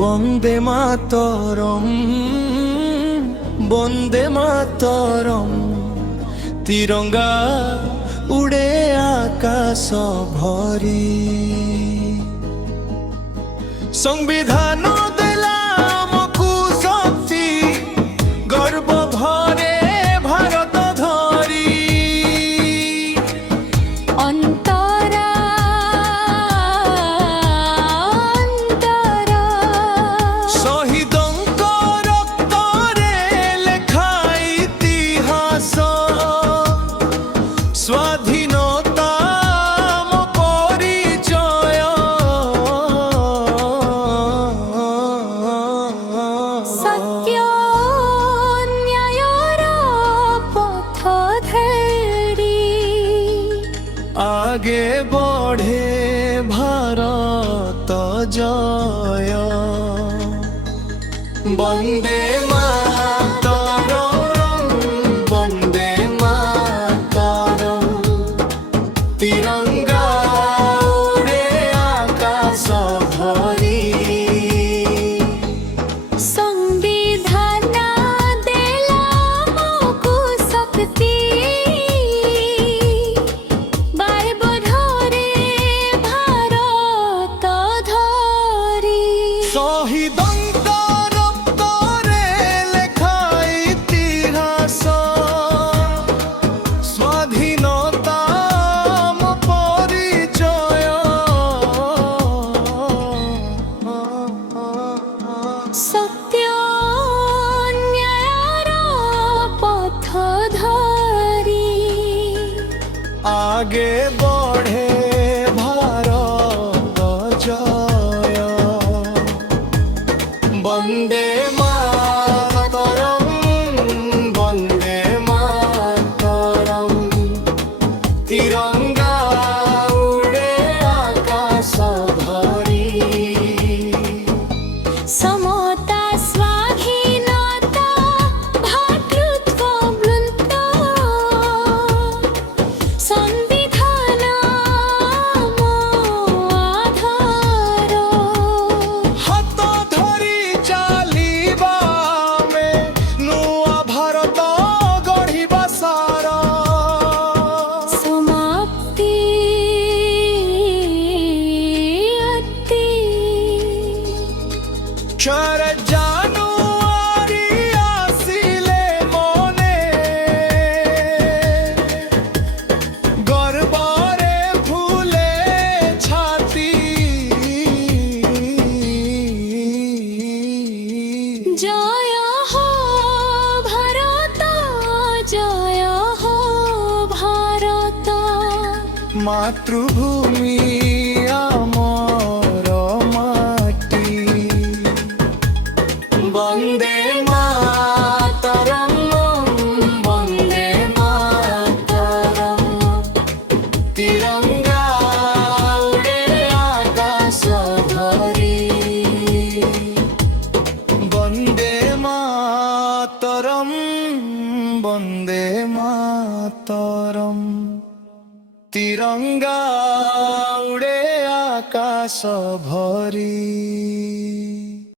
বন্দে মাতরম, বন্দে মাতরম। তিরঙ্গা উড়ে আকাশ ভরি, সংবিধান দেলা আমকু শক্তি, গর্ব ভরে ভারত ধরি। অন্তরা অন্তরা শহীদঙ্ক রক্তরে লেখা ইতিহাস, স্বাধীনতা আম পরিচয়। সত্য ন্যায়র পথ ধরি, আগে বঢ়ে ভারত জয়। বন্দে মাতরম, বন্দে মাতরম। তিরঙ্গা উড়ে আকাশ ভরি, সংবিধান দেলা আমকু শক্তি, বাড়ব ধরে ভারত ধরি। শহীদঙ্ক রক্তরে লেখা ইতিহাস, স্বাধীনতা আম পরিচয়। সত্য ন্যায়র পথ ধরি, আগে বঢ়ে ভারত জয়। বন্দে মাতরম, বন্দে মাতরম। তিরঙ্গা উড়ে আকাশ ভরি, সমতা স্বাধীনতা ভাতৃত্ব বৃন্দ, সংবিধান আম আধার। হাত ধরি চালিবা ଆମେ ନୂଆ ଭାରତ ଗଢ଼ିବା ସାର। সমাপ্তি অতি 4 জানুয়ারি আসিলে মনে, গর্বরে ফুলে ছাতি। জয় হো ভারত, জয় হো ভারত। মাতৃভূমি আমার মাটি। বন্দে মাতরম, বন্দে মাতরম। তিরঙ্গা উড়ে আকাশ ভরি, বন্দে মাতরম, বন্দে মাতরম। তিরঙ্গা উড়ে আকাশ ভরি।